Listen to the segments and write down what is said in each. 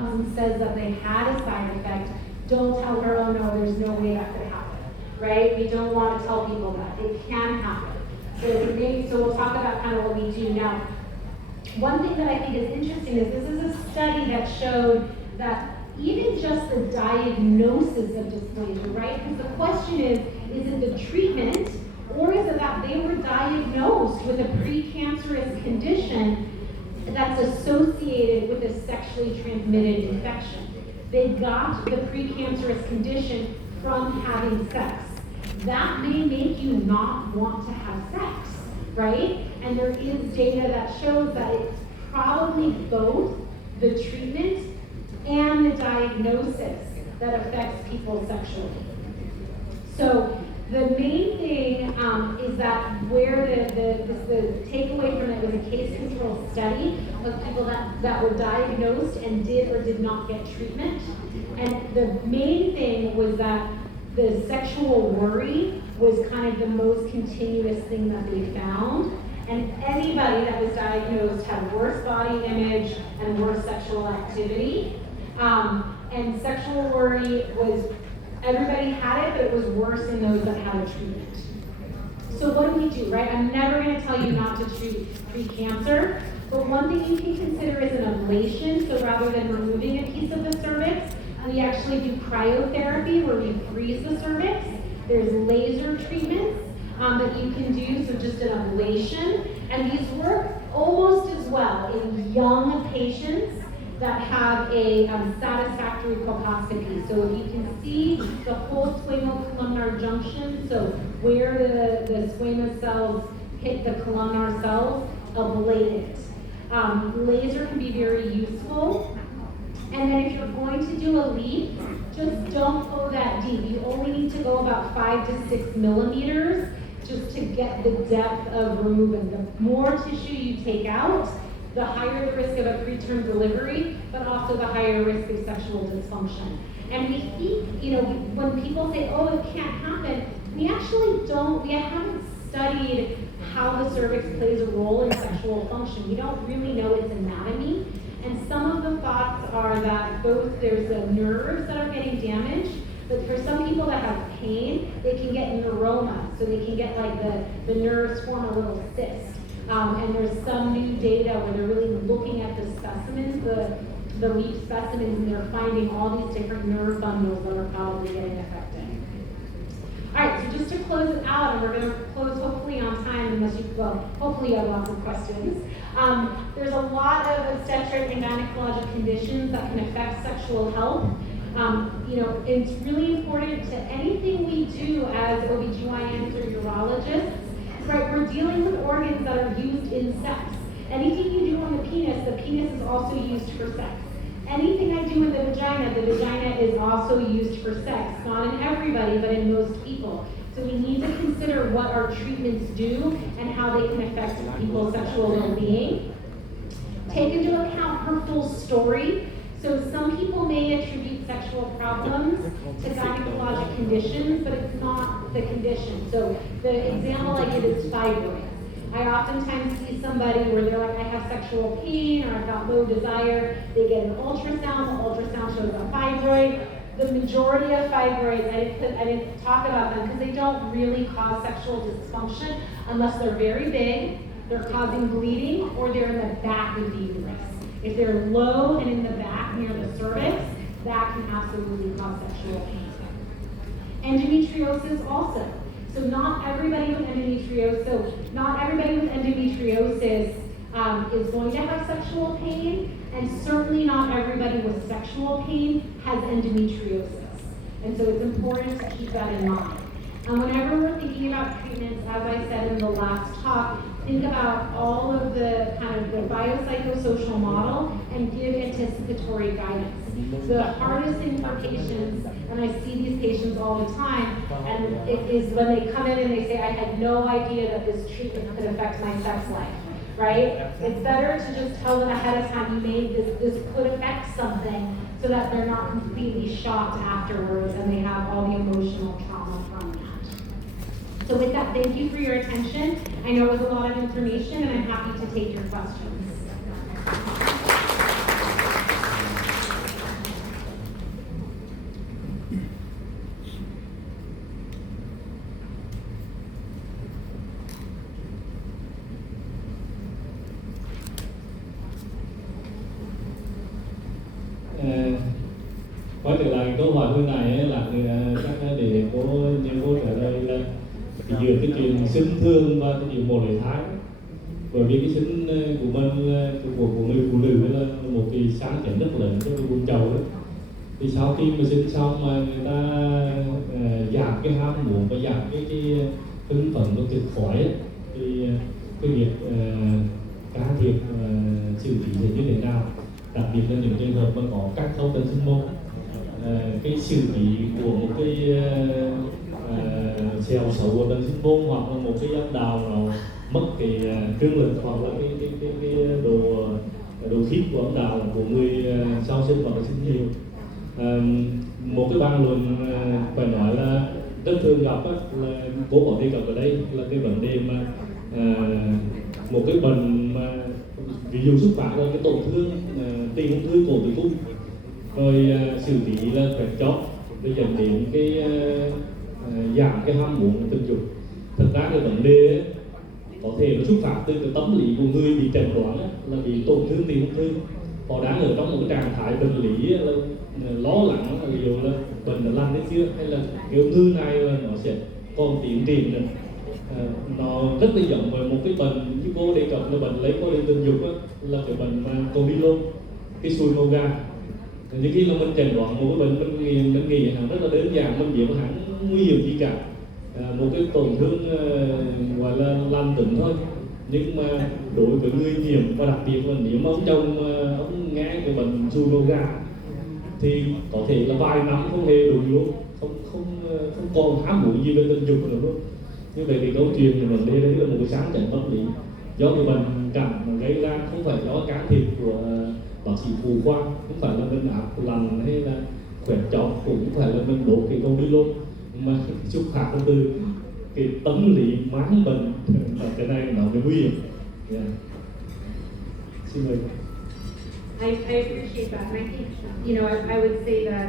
and says that they had a side effect, don't tell her, oh no, there's no way that could happen, right? We don't want to tell people that. It can happen. So we'll talk about kind of what we do now. One thing that I think is interesting is this is a study that showed that even just the diagnosis of dysplasia, right? Because the question is it the treatment, or is it that they were diagnosed with a precancerous condition that's associated with a sexually transmitted infection? They got the precancerous condition from having sex. That may make you not want to have sex, right? And there is data that shows that it's probably both the treatment and the diagnosis that affects people sexually. So the main thing is that where the takeaway from it was a case control study of people that were diagnosed and did or did not get treatment. And the main thing was that the sexual worry was kind of the most continuous thing that they found. And anybody that was diagnosed had worse body image and worse sexual activity. And sexual worry was, everybody had it, but it was worse in those that had a treatment. So what do we do, right? I'm never going to tell you not to treat pre-cancer, but one thing you can consider is an ablation. So rather than removing a piece of the cervix, we actually do cryotherapy where we freeze the cervix. There's laser treatments that you can do, so just an ablation. And these work almost as well in young patients that have a satisfactory colposcopy. So if you can see the whole squamous-columnar junction, so where the squamous cells hit the columnar cells, ablate it. Laser can be very useful. And then if you're going to do a leap, just don't go that deep. You only need to go about 5 to 6 millimeters just to get the depth of removing. The more tissue you take out, the higher the risk of a preterm delivery, but also the higher risk of sexual dysfunction. And we think, when people say, oh, it can't happen, we actually don't, we haven't studied how the cervix plays a role in sexual function. We don't really know its anatomy. And some of the thoughts are that both there's the nerves that are getting damaged, but for some people that have pain, they can get neuroma. So they can get like the nerves form a little cyst. And there's some new data where they're really looking at the specimens, the leaf specimens, and they're finding all these different nerve bundles that are probably getting affected. All right, so just to close it out, and we're going to close hopefully on time, hopefully you have lots of questions. There's a lot of obstetric and gynecologic conditions that can affect sexual health. It's really important to anything we do as OBGYNs or urologists, right? We're dealing with organs that are used in sex. Anything you do on the penis is also used for sex. Anything I do in the vagina is also used for sex. Not in everybody, but in most people. So we need to consider what our treatments do and how they can affect people's sexual well-being. Take into account her full story. So some people may attribute sexual problems to gynecologic conditions, but it's not the condition. So the example I give is fibroids. I oftentimes see somebody where they're like, I have sexual pain or I've got low desire. They get an ultrasound, the ultrasound shows a fibroid. The majority of fibroids, I didn't talk about them because they don't really cause sexual dysfunction unless they're very big, they're causing bleeding, or they're in the back of the uterus. If they're low and in the back near the cervix, that can absolutely cause sexual pain. Endometriosis also. So not everybody with endometriosis is going to have sexual pain, and certainly not everybody with sexual pain has endometriosis. And so it's important to keep that in mind. And whenever we're thinking about treatments, as I said in the last talk, think about all of the kind of the biopsychosocial model and give anticipatory guidance. The hardest thing for patients, and I see these patients all the time, and it is when they come in and they say, I had no idea that this treatment could affect my sex life, right? It's better to just tell them ahead of time, this could affect something, so that they're not completely shocked afterwards and they have all the emotional trauma from that. So with that, thank you for your attention. I know it was a lot of information, and I'm happy to take your questions. Quay trở lại câu hỏi hồi nãy là chắc để cô trả lời là giữa cái chuyện sinh thường và cái chuyện mổ lấy thai, bởi vì cái sinh của mình của người phụ nữ là một cái sáng kiến rất lớn cho cái bụng chậu đấy. Thì sau khi mà sinh xong mà người ta giảm cái ham muốn và giảm cái hưng phấn và cực khói ấy, thì cái việc can thiệp xử lý sẽ như thế nào, đặc biệt là những trường hợp mà có các khâu tận sinh môn. Cái xử lý của một cái xẹo xấu của tận sinh môn hoặc là một cái âm đạo nó mất cái trương lực hoặc là cái độ khít của âm đạo của người sau sinh hoặc là sinh nhiều. Một cái bàn luận phải nói là rất thường gặp á, là cô có đề cập ở đây là cái vấn đề mà một cái bệnh mà ví dụ xuất phát là cái tổn thương tiền ung thư cổ tử cung, rồi xử lý là phải chót để dẫn đến cái giảm cái ham muốn tình dục. Thật ra cái vấn đề ấy, có thể nó xuất phát từ cái tâm lý của người bị chẩn đoán ấy, là bị tổn thương tiền ung thư. Họ đang ở trong một cái trạng thái bệnh lý là lo lắng là liệu là bệnh đã lành hay chưa, hay là cái ung thư này là nó sẽ còn tiến triển nữa. Nó rất là giống với một cái bệnh như cô đề cập là bệnh lấy có đường tình dục á, là cái bệnh mà còn đi luôn cái xùi màu gà. Như khi là mình chẩn đoán một cái bệnh mình nghĩ hẳn rất là đơn giản, mình biết hẳn nguy hiểm gì cả, một cái tổn thương gọi là lành tính thôi. Nhưng mà đối với người nhiễm và đặc biệt là nếu mà ông chồng ông nghe cái bệnh xùi màu gà thì có thể là vài năm không hề đủ luôn, không còn ham muốn gì về tình dục nữa luôn. Như vậy cái câu chuyện của vấn đề đấy là một cái sáng chấn tâm lý do cái bệnh cảm gây ra, không phải do can thiệp của bác sĩ phụ khoa, không phải là mình áp lạnh hay là quẹt chọt, cũng không phải là mình đổ cái con đi luôn, mà xuất phát từ cái tâm lý máng bệnh, và cái này nó mới nguy hiểm. Yeah. Xin mời. I appreciate that, and I think, you know, I would say that,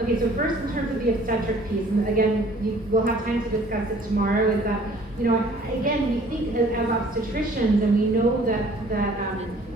okay, so first in terms of the obstetric piece, and again, we'll have time to discuss it tomorrow, is that, you know, again, we think as obstetricians, and we know that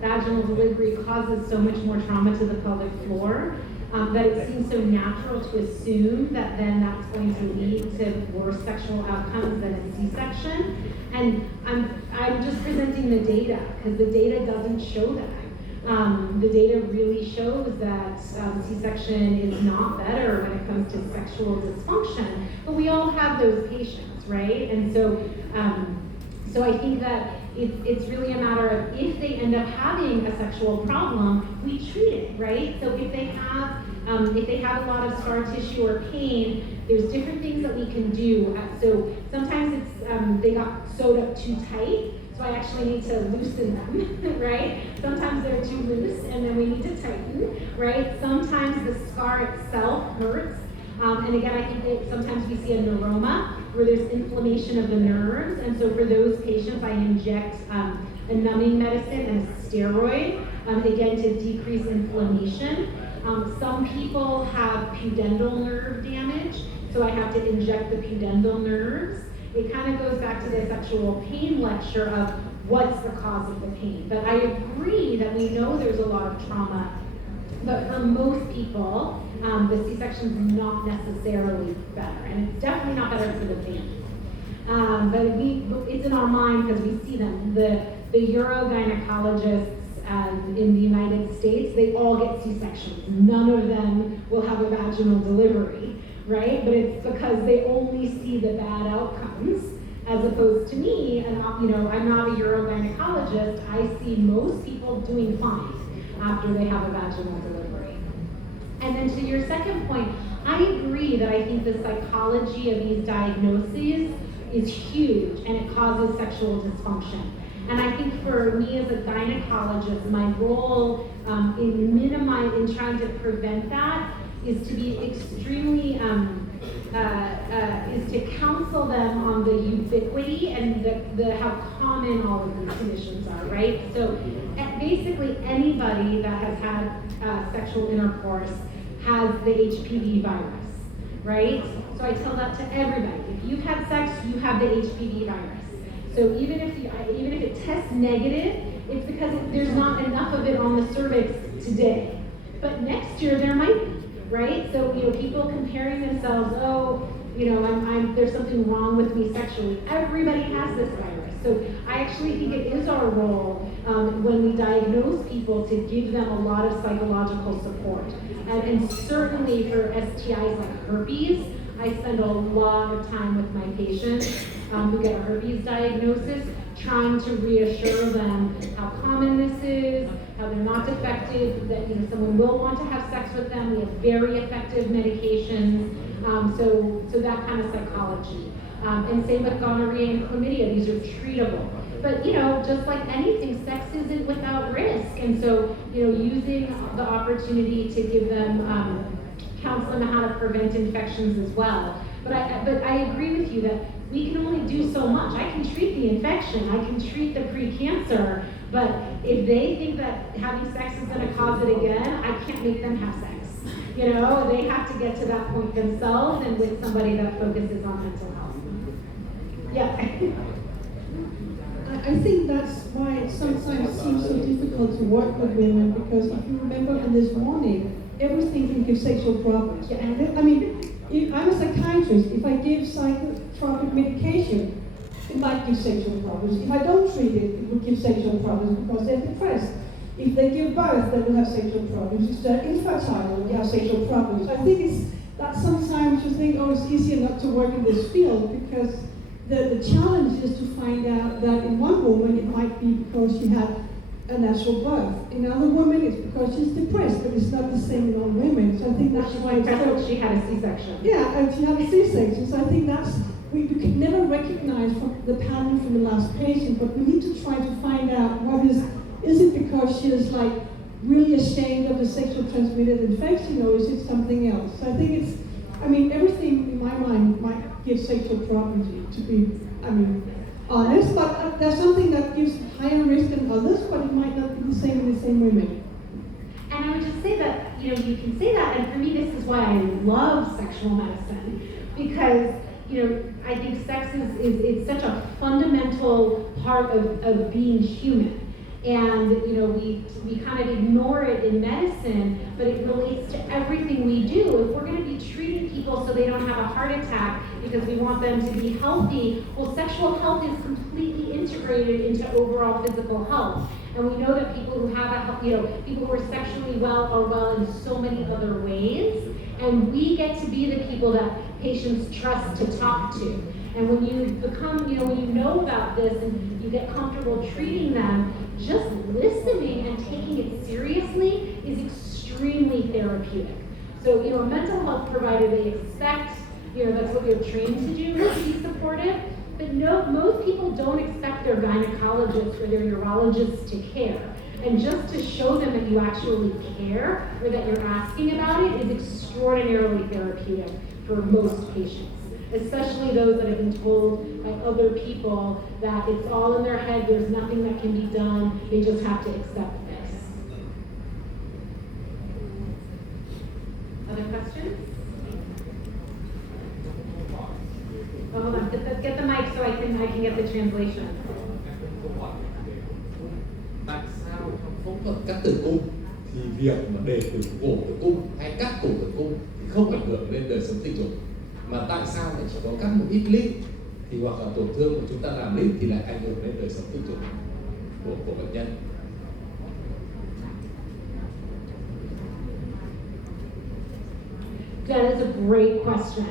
vaginal delivery causes so much more trauma to the pelvic floor, that it seems so natural to assume that then that's going to lead to worse sexual outcomes than a C-section. And I'm just presenting the data, because the data doesn't show that. The data really shows that C-section is not better when it comes to sexual dysfunction, but we all have those patients, right? And so, so I think that it's really a matter of if they end up having a sexual problem, we treat it, right? So if they have a lot of scar tissue or pain, there's different things that we can do. So sometimes it's they got sewed up too tight, so I actually need to loosen them, right? Sometimes they're too loose and then we need to tighten, right? Sometimes the scar itself hurts. And again, I think that sometimes we see a neuroma where there's inflammation of the nerves. And so for those patients, I inject a numbing medicine and a steroid, again, to decrease inflammation. Some people have pudendal nerve damage, so I have to inject the pudendal nerves. It kind of goes back to the sexual pain lecture of what's the cause of the pain. But I agree that we know there's a lot of trauma, but for most people, the C-section is not necessarily better, and it's definitely not better for the family. But it's in our mind because we see them. The urogynecologists in the United States, they all get C-sections. None of them will have a vaginal delivery, right? But it's because they only see the bad outcomes, as opposed to me, and you know, I'm not a urogynecologist. I see most people doing fine after they have a vaginal delivery. And then to your second point, I agree that I think the psychology of these diagnoses is huge and it causes sexual dysfunction. And I think for me as a gynecologist, my role in trying to prevent that is to be extremely, is to counsel them on the ubiquity and how common all of these conditions are, right? So basically anybody that has had sexual intercourse has the HPV virus, right? So I tell that to everybody. If you've had sex, you have the HPV virus. So even if it tests negative, it's because there's not enough of it on the cervix today. But next year there might be, right? So, people comparing themselves, oh, there's something wrong with me sexually. Everybody has this virus. So I actually think it is our role when we diagnose people to give them a lot of psychological support. And certainly for STIs like herpes, I spend a lot of time with my patients who get a herpes diagnosis, trying to reassure them how common this is, how they're not defective, that someone will want to have sex with them. We have very effective medications, so that kind of psychology. And same with gonorrhea and chlamydia, these are treatable. But just like anything, sex isn't without risk. And so, using the opportunity to give them counsel on how to prevent infections as well. But I agree with you that we can only do so much. I can treat the infection, I can treat the pre-cancer, but if they think that having sex is going to cause it again, I can't make them have sex. They have to get to that point themselves and with somebody that focuses on mental health. Yeah. I think that's why it sometimes seems so difficult to work with women, because if you remember in this warning, everything can give sexual problems. Yeah. I mean, I'm a psychiatrist. If I give psychotropic medication, it might give sexual problems. If I don't treat it, it will give sexual problems because they're depressed. If they give birth, they will have sexual problems. If they're infertile, they have sexual problems. I think it's that sometimes you think, oh, it's easier not to work in this field, because the challenge is to find out that in one woman it might be because she had a natural birth. In another woman it's because she's depressed, but it's not the same in all women. So I think that's why She had a C-section. Yeah, and she had a C-section. So I think that's, we could never recognize from the pattern from the last patient, but we need to try to find out what is it because she is like really ashamed of the sexual transmitted infection, or is it something else? So I think everything in my mind might give sexual problems, to be, honest, but there's something that gives higher risk than others, but it might not be the same in the same women. And I would just say that, you can say that, and for me this is why I love sexual medicine, because, I think sex is such a fundamental part of being human. And we kind of ignore it in medicine, but it relates to everything we do. If we're going to be treating people so they don't have a heart attack because we want them to be healthy, well, sexual health is completely integrated into overall physical health. And we know that people who have people who are sexually well are well in so many other ways. And we get to be the people that patients trust to talk to. And when you become, when you know about this and you get comfortable treating them, just listening and taking it seriously is extremely therapeutic. So, a mental health provider, they expect, that's what you're trained to do, to be supportive. But no, most people don't expect their gynecologist or their urologist to care. And just to show them that you actually care or that you're asking about it is extraordinarily therapeutic for most patients. Especially those that have been told by other people that it's all in their head, there's nothing that can be done, they just have to accept this. Other questions? Oh, hold on, get the mic so I can get the translation. Tại sao trong phẫu thuật cắt tử cung thì việc mà để tử cổ tử cung hay cắt cổ tử cung thì không ảnh hưởng lên đời sống tình dục, mà tại sao lại chỉ có cắt một ít lít thì hoặc là tổn thương của chúng ta làm lít thì lại ảnh hưởng lên đời sống tình dục của bệnh nhân? That is a great question.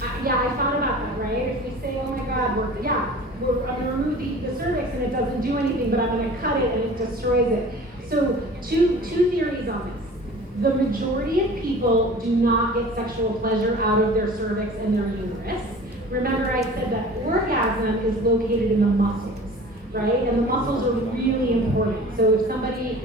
I thought about that, right? If we say, oh my God, I'm going to remove the cervix and it doesn't do anything, but I'm going to cut it and it destroys it. So two theories on this. The majority of people do not get sexual pleasure out of their cervix and their uterus. Remember I said that orgasm is located in the muscles, right? And the muscles are really important. So if somebody,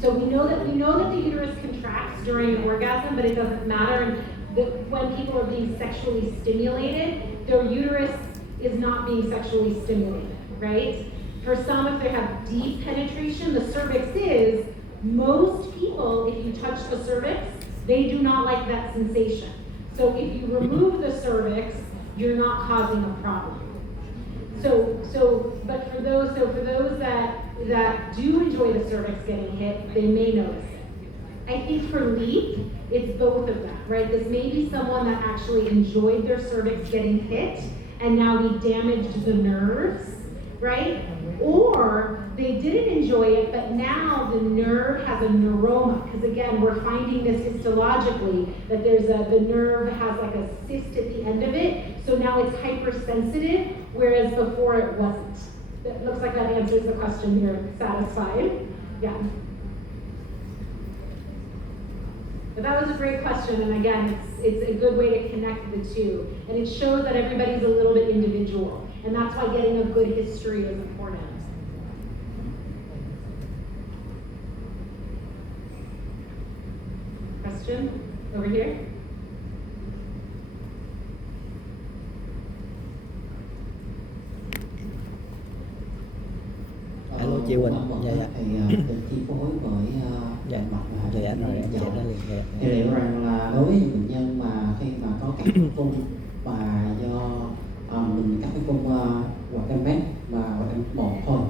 so we know that the uterus contracts during an orgasm, but it doesn't matter. And when people are being sexually stimulated, their uterus is not being sexually stimulated, right? For some, if they have deep penetration, the cervix is. Most people, if you touch the cervix, they do not like that sensation. So if you remove the cervix, you're not causing a problem. But for those that do enjoy the cervix getting hit, they may notice it. I think for LEAP, it's both of them, right? This may be someone that actually enjoyed their cervix getting hit, and now we damaged the nerves, right? Or they didn't enjoy it, but now the nerve has a neuroma, because again, we're finding this histologically, that the nerve has like a cyst at the end of it, so now it's hypersensitive, whereas before it wasn't. It looks like that answers the question. You're satisfied? Yeah. But that was a great question, and again, it's a good way to connect the two. And it shows that everybody's a little bit individual, and that's why getting a good history is important. Question? Over here? Alo chị Quỳnh. Dạ dạ. Thì được chi phối bởi Dạ. mặt và Dạ dạ rồi em dạ. chạy ra liền. Dạ. Thì liệu rằng là đối với những bệnh nhân mà khi mà có các cung và do mình các cái cung hoặc em mét và hoặc em bột thôi